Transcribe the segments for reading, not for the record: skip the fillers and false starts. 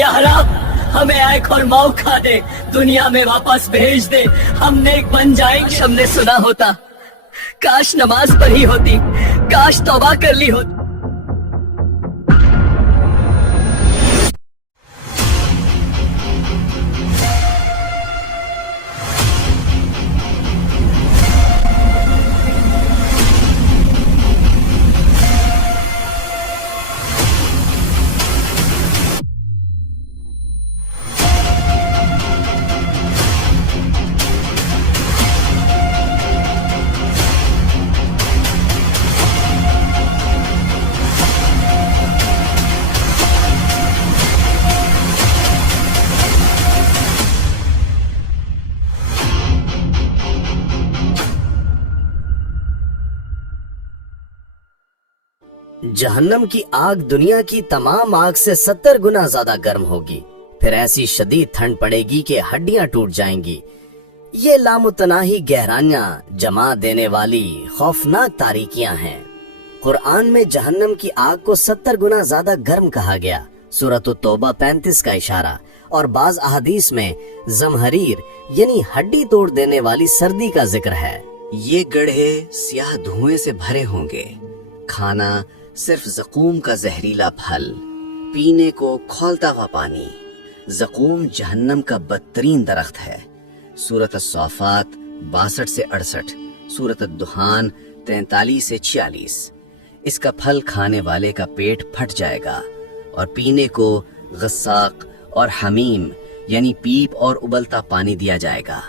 یا رب ہمیں ایک اور موقع دے، دنیا میں واپس بھیج دے، ہم نیک بن جائیں گے۔ ہم نے سنا ہوتا، کاش نماز پڑھی ہوتی، کاش توبہ کر لی ہوتی۔ جہنم کی آگ دنیا کی تمام آگ سے 70 گنا زیادہ گرم ہوگی، پھر ایسی شدید ٹھنڈ پڑے گی کہ ہڈیاں ٹوٹ جائیں گی۔ یہ لامتناہی گہرائیاں جما دینے والی خوفناک تاریکیاں ہیں۔ قرآن میں جہنم کی آگ کو 70 گنا زیادہ گرم کہا گیا، سورۃ التوبہ 35 کا اشارہ، اور بعض احادیث میں زمہریر یعنی ہڈی توڑ دینے والی سردی کا ذکر ہے۔ یہ گڑھے سیاہ دھوئیں سے بھرے ہوں گے، کھانا صرف زقوم کا زہریلا پھل، پینے کو کھولتا ہوا پانی۔ زقوم جہنم کا بدترین درخت ہے، سورۃ الصافات 62 سے 68، سورۃ الدخان 43 سے 46۔ اس کا پھل کھانے والے کا پیٹ پھٹ جائے گا، اور پینے کو غساق اور حمیم یعنی پیپ اور ابلتا پانی دیا جائے گا۔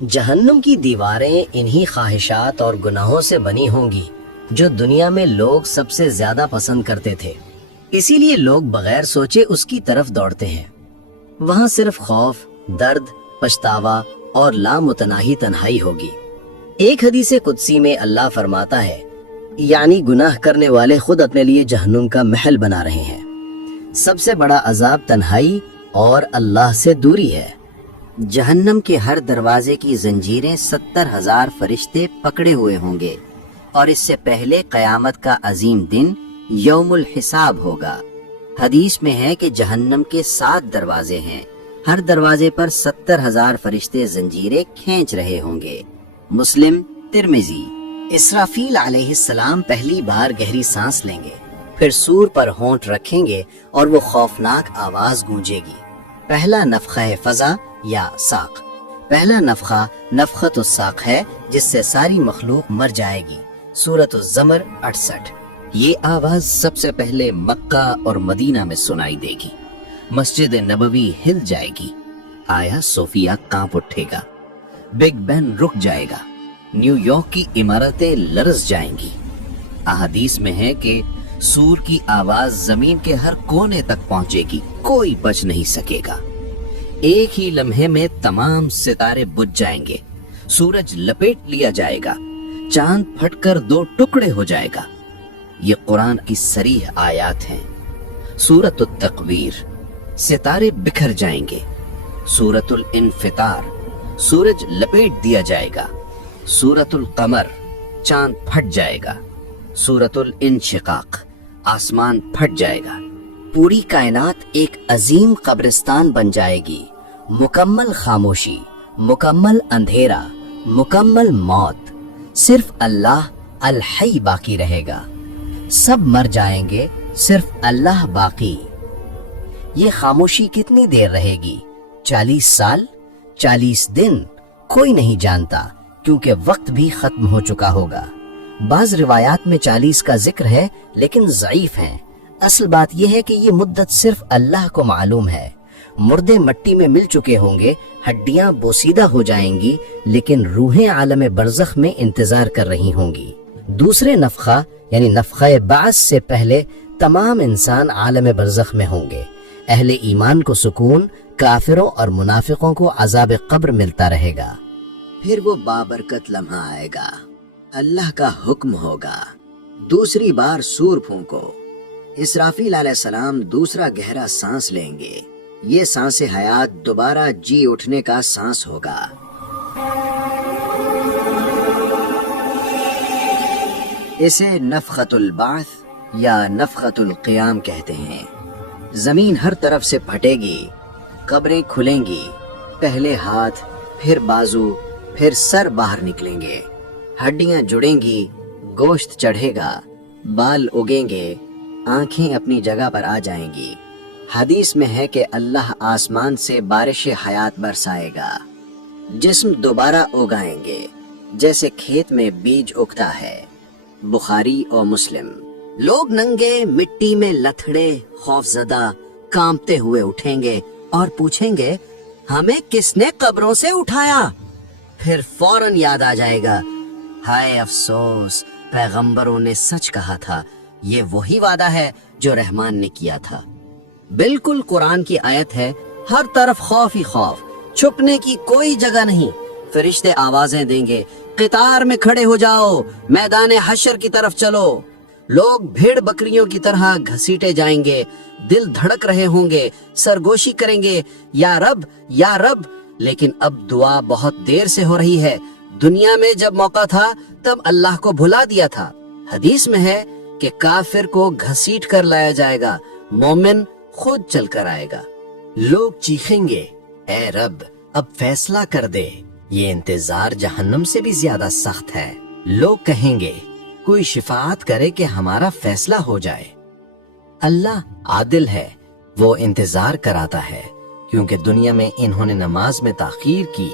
جہنم کی دیواریں انہی خواہشات اور گناہوں سے بنی ہوں گی جو دنیا میں لوگ سب سے زیادہ پسند کرتے تھے، اسی لیے لوگ بغیر سوچے اس کی طرف دوڑتے ہیں۔ وہاں صرف خوف، درد، پچھتاوا اور لامتناہی تنہائی ہوگی۔ ایک حدیث قدسی میں اللہ فرماتا ہے، یعنی گناہ کرنے والے خود اپنے لیے جہنم کا محل بنا رہے ہیں۔ سب سے بڑا عذاب تنہائی اور اللہ سے دوری ہے۔ جہنم کے ہر دروازے کی زنجیریں 70,000 فرشتے پکڑے ہوئے ہوں گے، اور اس سے پہلے قیامت کا عظیم دن یوم الحساب ہوگا۔ حدیث میں ہے کہ جہنم کے 7 دروازے ہیں، ہر دروازے پر 70,000 فرشتے زنجیریں کھینچ رہے ہوں گے۔ مسلم، ترمذی۔ اسرافیل علیہ السلام پہلی بار گہری سانس لیں گے، پھر سور پر ہونٹ رکھیں گے اور وہ خوفناک آواز گونجے گی۔ پہلا نفخہ فضا یا ساق۔ پہلا نفخہ نفخۃ الساق ہے، جس سے ساری مخلوق مر جائے گی، سورۃ الزمر 68۔ یہ آواز سب سے پہلے مکہ اور مدینہ میں سنائی دے گی، مسجد نبوی ہل جائے گی، آیا صوفیہ کانپ اٹھے گا، بگ بین رک جائے گا، نیو یارک کی عمارتیں لرز جائیں گی۔ احادیث میں ہے کہ سور کی آواز زمین کے ہر کونے تک پہنچے گی، کوئی بچ نہیں سکے گا۔ ایک ہی لمحے میں تمام ستارے بجھ جائیں گے، سورج لپیٹ لیا جائے گا، چاند پھٹ کر 2 ٹکڑے ہو جائے گا۔ یہ قرآن کی صریح آیات ہیں۔ سورۃ التکویر، ستارے بکھر جائیں گے۔ سورۃ الانفطار، سورج لپیٹ دیا جائے گا۔ سورۃ القمر، چاند پھٹ جائے گا۔ سورۃ الانشقاق، آسمان پھٹ جائے گا۔ پوری کائنات ایک عظیم قبرستان بن جائے گی، مکمل خاموشی، مکمل اندھیرا، مکمل موت، صرف اللہ الحی باقی رہے گا۔ سب مر جائیں گے، صرف اللہ باقی۔ یہ خاموشی کتنی دیر رہے گی؟ 40 سال، 40 دن، کوئی نہیں جانتا، کیونکہ وقت بھی ختم ہو چکا ہوگا۔ بعض روایات میں 40 کا ذکر ہے، لیکن ضعیف ہیں۔ اصل بات یہ ہے کہ یہ مدت صرف اللہ کو معلوم ہے۔ مردے مٹی میں مل چکے ہوں گے، ہڈیاں بوسیدہ ہو جائیں گی، لیکن روحیں عالم برزخ میں انتظار کر رہی ہوں گی۔ دوسرے نفخہ یعنی نفخہ بعث سے پہلے تمام انسان عالم برزخ میں ہوں گے۔ اہل ایمان کو سکون، کافروں اور منافقوں کو عذاب قبر ملتا رہے گا۔ پھر وہ بابرکت لمحہ آئے گا، اللہ کا حکم ہوگا، دوسری بار سور پھونکو۔ اسرافیل علیہ السلام دوسرا گہرا سانس لیں گے، یہ سانس حیات دوبارہ جی اٹھنے کا سانس ہوگا۔ اسے نفخۃ البعث یا نفخۃ القیام کہتے ہیں۔ जमीन हर तरफ से फटेगी, कब्रें खुलेंगी, पहले हाथ, फिर बाजू, फिर सर बाहर निकलेंगे, हड्डियां जुड़ेंगी, गोश्त चढ़ेगा, बाल उगेंगे, आंखें अपनी जगह पर आ जाएंगी। हदीस में है कि अल्लाह आसमान से बारिश हयात बरसाएगा, जिस्म दोबारा उगाएंगे जैसे खेत में बीज उगता है। बुखारी और मुस्लिम। लोग नंगे मिट्टी में लथड़े खौफजदा कांपते हुए उठेंगे और पूछेंगे, हमें किसने कब्रों से उठाया? फिर फौरन याद आ जाएगा, हाय अफसोस, पैगंबरों ने सच कहा था, ये वही वादा है जो रहमान ने किया था। बिल्कुल कुरान की आयत है, हर तरफ खौफ ही खौफ, छुपने की कोई जगह नहीं। फरिश्ते आवाजें देंगे, कतार में खड़े हो जाओ, मैदान हशर की तरफ चलो। लोग भेड़ बकरियों की तरह घसीटे जाएंगे, दिल धड़क रहे होंगे, सरगोशी करेंगे, या रब या रब। लेकिन अब दुआ बहुत देर से हो रही है। दुनिया में जब मौका था तब अल्लाह को भुला दिया था। हदीस में है कि काफिर को घसीट कर लाया जाएगा, मोमिन खुद चल कर आएगा। लोग चीखेंगे, ए रब अब फैसला कर दे, ये इंतजार जहन्नम से भी ज्यादा सख्त है। लोग कहेंगे, कोई शिफाअत करे कि हमारा फैसला हो जाए। अल्लाह आदिल है, वो इंतजार कराता है, क्योंकि दुनिया में इन्होंने नमाज में ताखीर की,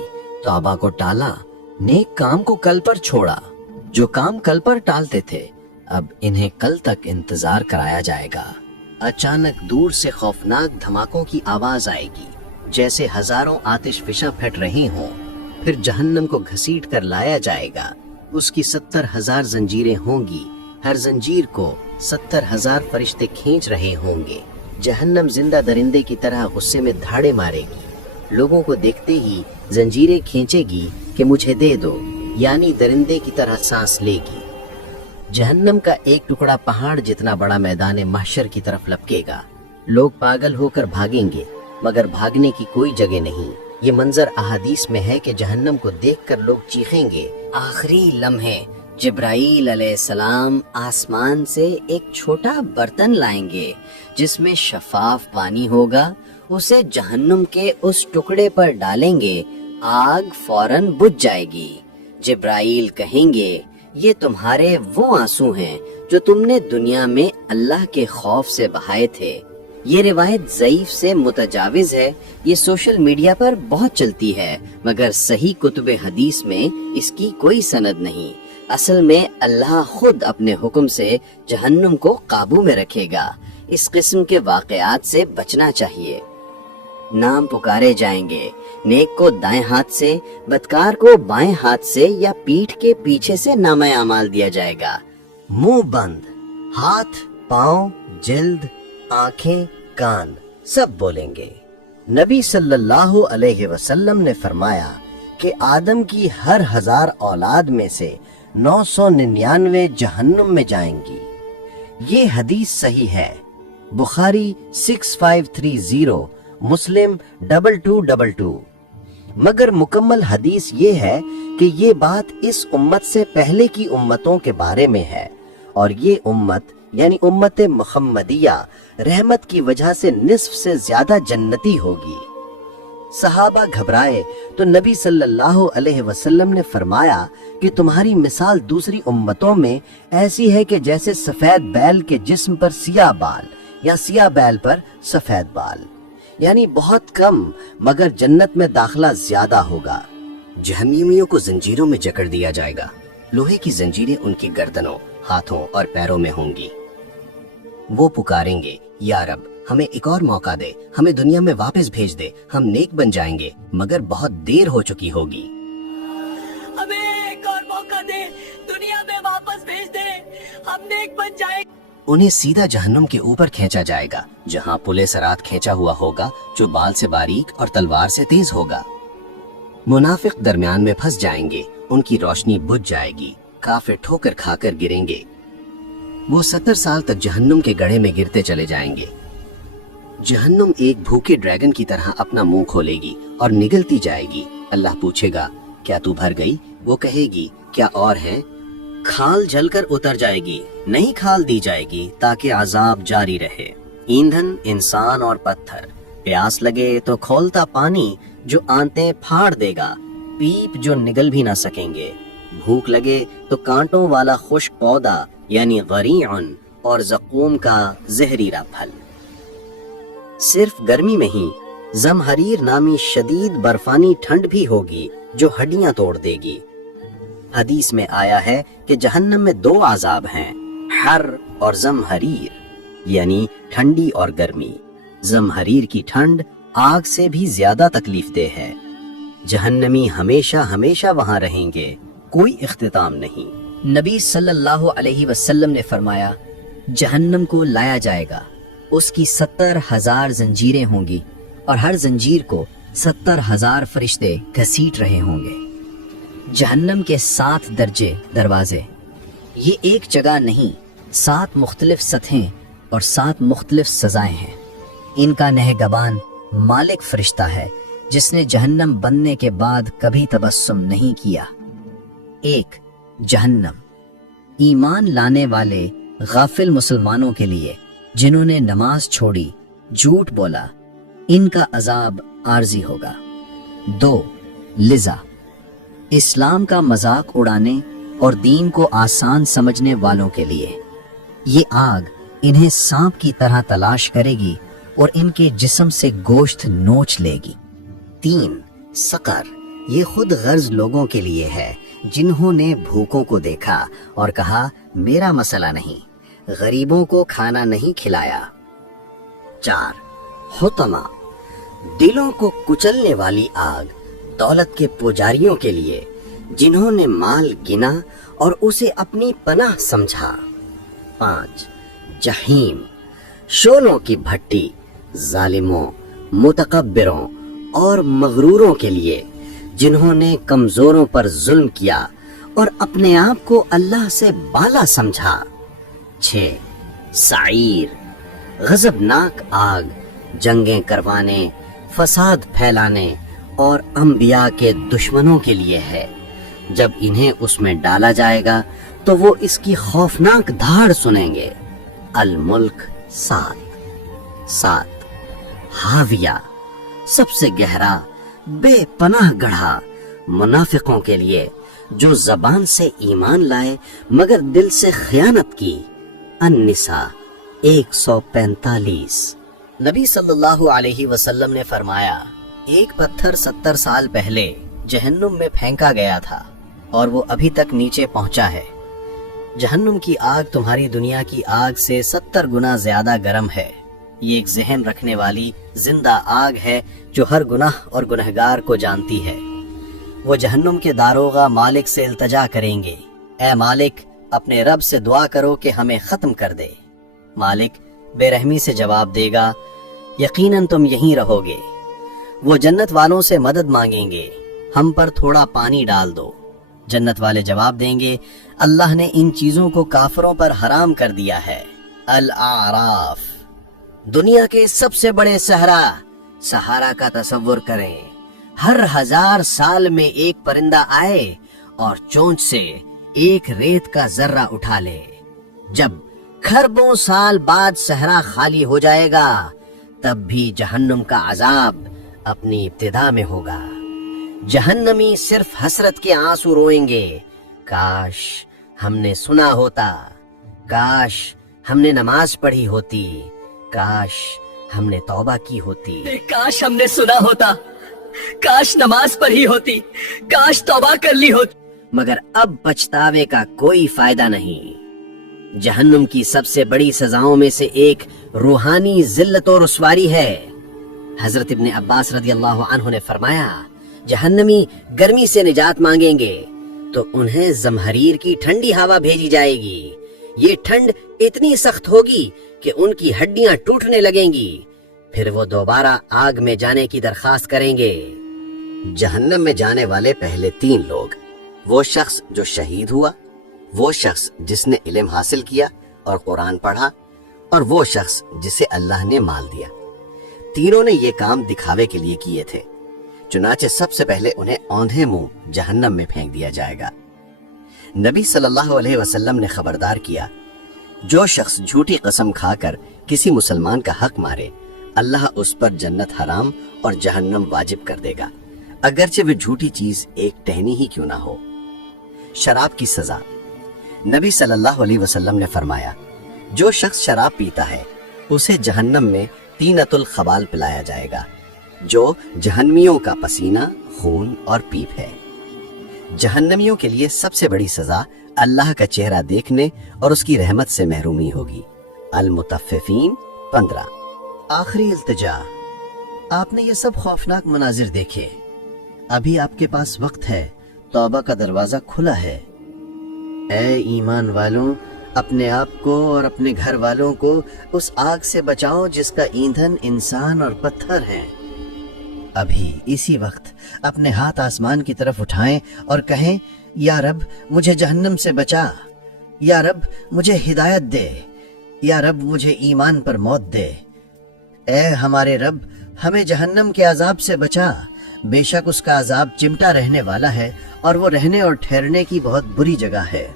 तौबा को टाला, नेक काम को कल पर छोड़ा। जो काम कल पर टालते थे, अब इन्हें कल तक इंतजार कराया जाएगा। अचानक दूर से खौफनाक धमाकों की आवाज आएगी, जैसे हजारों आतिश फिशा फट रही हों। फिर जहन्नम को घसीट कर लाया जाएगा। उसकी 70,000 जंजीरें होंगी, हर जंजीर को 70,000 फरिश्ते खींच रहे होंगे। जहन्नम जिंदा दरिंदे की तरह गुस्से में धाड़े मारेगी। लोगों को देखते ही जंजीरें खींचेगी कि मुझे दे दो, यानी दरिंदे की तरह सांस लेगी। जहन्नम का एक टुकड़ा पहाड़ जितना बड़ा मैदान महशर की तरफ लपकेगा। लोग पागल होकर भागेंगे, मगर भागने की कोई जगह नहीं। ये मंजर अहादीस में है कि जहन्नम को देखकर लोग चीखेंगे। आखिरी लम्हे जिब्राईल अलैहिस्सलाम आसमान से एक छोटा बर्तन लाएंगे, जिसमें शफाफ पानी होगा। उसे जहन्नुम के उस टुकड़े पर डालेंगे, आग फौरन बुझ जाएगी। जिब्राईल कहेंगे, ये तुम्हारे वो आंसू हैं जो तुमने दुनिया में अल्लाह के खौफ से बहाए थे। ये रिवायत ज़ईफ से मुतजाविज है। ये सोशल मीडिया पर बहुत चलती है, मगर सही कुतुब हदीस में इसकी कोई सनद नहीं। असल में अल्लाह खुद अपने हुक्म से जहन्नुम को काबू में रखेगा। इस किस्म के वाकयात से बचना चाहिए। नाम पुकारे जाएंगे, नेक को दाएं हाथ से, बदकार को बाएं हाथ से या पीठ के पीछे से नामा अमाल दिया जाएगा। मुंह बंद, हाथ, पाँव, जिल्द, आंखें, कान सब बोलेंगे। नबी सल्लल्लाहु अलैहि वसल्लम ने फरमाया कि आदम की हर 1000 औलाद में से 999 जहन्नुम में जाएंगी। ये हदीस सही है। बुखारी 6530, मुस्लिम 2222। मगर मुकम्मल हदीस ये है कि ये बात इस उम्मत से पहले की उम्मतों के बारे में है, और ये उम्मत यानी उम्मत मुहम्मदिया रहमत की वजह से निस्फ से ज्यादा जन्नती होगी। सहाबा घबराए तो नबी सल्लल्लाहु अलैहि वसल्लम ने फरमाया कि तुम्हारी मिसाल दूसरी उम्मतों में ऐसी है कि जैसे सफेद बैल के जिस्म पर सियाह बाल या सियाह बैल पर सफेद बाल, यानी बहुत कम, मगर जन्नत में दाखला ज्यादा होगा। जहन्नमियों को जंजीरों में जकड़ दिया जाएगा। लोहे की जंजीरें उनकी गर्दनों, हाथों और पैरों में होंगी। वो पुकारेंगे, या रब हमें एक और मौका दे, हमें दुनिया में वापस भेज दे, हम नेक बन जाएंगे। मगर बहुत देर हो चुकी होगी। हमें एक और मौका दे, दुनिया में वापस भेज दे, हम नेक बन जाएंगे। उन्हें सीधा जहन्नुम के ऊपर खींचा जाएगा, जहाँ पुले सरात खींचा हुआ होगा, जो बाल से बारीक और तलवार से तेज होगा। मुनाफिक दरमियान में फंस जाएंगे, उनकी रोशनी बुझ जाएगी, काफिर ठोकर खाकर गिरेंगे। वो 70 साल तक जहन्नुम के गड्ढे में गिरते चले जाएंगे। जहन्नुम एक भूखे ड्रैगन की तरह अपना मुंह खोलेगी और निगलती जाएगी। अल्लाह पूछेगा, क्या तू भर गई? वो कहेगी, क्या और है? खाल जलकर उतर जाएगी, नई खाल दी जाएगी ताकि अजाब जारी रहे। ईंधन इंसान और पत्थर, प्यास लगे तो खौलता पानी जो आंतें फाड़ देगा, पीप जो निगल भी ना सकेंगे, भूख लगे तो कांटों वाला खुश्क पौधा यानी गरीउन और ज़क़ूम का जहरीला फल। सिर्फ गर्मी में ही ज़महरीर नामी शदीद बर्फानी ठंड भी होगी जो हड्डियां तोड़ देगी। हदीस में आया है कि जहन्नम में 2 आज़ाब हैं, हर और ज़महरीर, यानी ठंडी और गर्मी। ज़महरीर की ठंड आग से भी ज्यादा तकलीफ दे है। जहन्नमी हमेशा हमेशा वहां रहेंगे, कोई इख्तिताम नहीं। नबी सल्लल्लाहु अलैहि वसल्लम ने फरमाया, जहन्नम को लाया जाएगा, उसकी 70,000 जंजीरें होंगी और हर जंजीर को 70,000 फरिश्ते घसीट रहे होंगे। जहन्नम के 7 दर्जे दरवाजे, ये एक जगह नहीं, 7 मुख्तलिफ सतहें और 7 मुख्तलिफ सजाएं हैं। इनका नहगबान मालिक फरिश्ता है जिसने जहन्नम बनने के बाद कभी तबस्सुम नहीं किया। 1. जहन्नम, ईमान लाने वाले गाफिल मुसलमानों के लिए जिन्होंने नमाज छोड़ी, झूठ बोला, इनका अजाब आर्जी होगा। 2. लिजा, इस्लाम का मजाक उड़ाने और दीन को आसान समझने वालों के लिए। ये आग इन्हें सांप की तरह तलाश करेगी और इनके जिस्म से गोश्त नोच लेगी। 3. सकर, ये खुद गर्ज लोगों के लिए है जिन्होंने भूखों को देखा और कहा मेरा मसला नहीं, गरीबों को खाना नहीं खिलाया। 4. हुतमा, दिलों को कुचलने वाली आग दौलत के पुजारियों के लिए जिन्होंने माल गिना और उसे अपनी पनाह समझा। 5. जहीम, शोलों की भट्टी जालिमों, मुतकब्बिरों और मगरूरों के लिए जिन्होंने कमजोरों पर जुल्म किया और अपने आप को अल्लाह से बाला समझा। 6. साईर, गजबनाक आग जंगें करवाने, फसाद फैलाने और अंबिया के दुश्मनों के लिए है। जब इन्हें उसमें डाला जाएगा तो वो इसकी खौफनाक धाड़ सुनेंगे। अल मुल्क 7. हाविया, सबसे गहरा बेपनाह गढ़ा मुनाफिकों के लिए जो जबान से ईमान लाए मगर दिल से खयानत की। अन्निसा 145। नबी सल्लल्लाहु अलैहि वसल्लम ने फरमाया, एक पत्थर 70 साल पहले जहन्नुम में फेंका गया था और वो अभी तक नीचे पहुंचा है। जहन्नुम की आग तुम्हारी दुनिया की आग से 70 गुना ज्यादा गर्म है। ये एक जहन रखने वाली जिंदा आग है जो हर गुनाह और गुनहगार को जानती है। वो जहन्नुम के दारोगा मालिक से इल्तजा करेंगे, ऐ मालिक अपने रब से दुआ करो कि हमें खत्म कर दे। मालिक बेरहमी से जवाब देगा, यकीनन तुम यहीं रहोगे। वो जन्नत वालों से मदद मांगेंगे, हम पर थोड़ा पानी डाल दो। जन्नत वाले जवाब देंगे, अल्लाह ने इन चीजों को काफिरों पर हराम कर दिया है। अल आराफ, दुनिया के सबसे बड़े सहारा का तसव्वुर करें। हर 1000 साल में एक परिंदा आए और चोंच से एक रेत का जर्रा उठा ले। जब खरबों साल बाद सहरा खाली हो जाएगा तब भी जहन्नुम का अजाब अपनी इब्तिदा में होगा। जहन्नमी सिर्फ हसरत के आंसू रोएंगे, काश हमने सुना होता, काश हमने नमाज पढ़ी होती, काश हमने तौबा की होती। काश हमने सुना होता, काश नमाज पढ़ी होती, काश तौबा कर ली होती। मगर अब पछतावे का कोई फायदा नहीं। जहन्नुम की सबसे बड़ी सजाओं में से एक रूहानी जिल्लत और रुस्वारी है। हजरत इब्ने अब्बास रदियल्लाहु अन्हु ने फरमाया, जहन्नमी गर्मी से निजात मांगेंगे तो उन्हें जमहरीर की ठंडी हवा भेजी जाएगी। ये ठंड इतनी सख्त होगी कि उनकी हड्डियां टूटने लगेंगी। फिर वो दोबारा आग में जाने की दरखास्त करेंगे। जहन्नम में जाने वाले पहले 3 लोग, वो शख्स जो शहीद हुआ, वो शख्स जिसने इल्म हासिल किया और कुरान पढ़ा, और वो शख्स जिसे अल्लाह ने माल दिया। तीनों ने ये काम दिखावे के लिए किए थे। चुनाचे सबसे पहले उन्हें औंधे मुंह जहन्नम में फेंक दिया जाएगा। नबी सल्लल्लाहु अलैहि वसल्लम ने खबरदार किया جو شخص جھوٹی قسم کھا کر کسی مسلمان کا حق مارے اللہ اس پر جنت حرام اور جہنم واجب کر دے گا، اگرچہ وہ جھوٹی چیز ایک ٹہنی ہی کیوں نہ ہو۔ شراب کی سزا۔ نبی صلی اللہ علیہ وسلم نے فرمایا، جو شخص شراب پیتا ہے اسے جہنم میں طینۃ الخبال پلایا جائے گا، جو جہنمیوں کا پسینہ، خون اور پیپ ہے۔ جہنمیوں کے لیے سب سے بڑی سزا اللہ کا چہرہ دیکھنے اور اس کی رحمت سے محرومی ہوگی۔ المطففین 15۔ آخری التجا۔ آپ نے یہ سب خوفناک مناظر دیکھے، ابھی آپ کے پاس وقت ہے، توبہ کا دروازہ کھلا ہے۔ اے ایمان والوں، اپنے آپ کو اور اپنے گھر والوں کو اس آگ سے بچاؤ جس کا ایندھن انسان اور پتھر ہیں۔ ابھی اسی وقت اپنے ہاتھ آسمان کی طرف اٹھائیں اور کہیں، یا رب مجھے جہنم سے بچا، یا رب مجھے ہدایت دے، یا رب مجھے ایمان پر موت دے۔ اے ہمارے رب، ہمیں جہنم کے عذاب سے بچا، بے شک اس کا عذاب چمٹا رہنے والا ہے اور وہ رہنے اور ٹھہرنے کی بہت بری جگہ ہے۔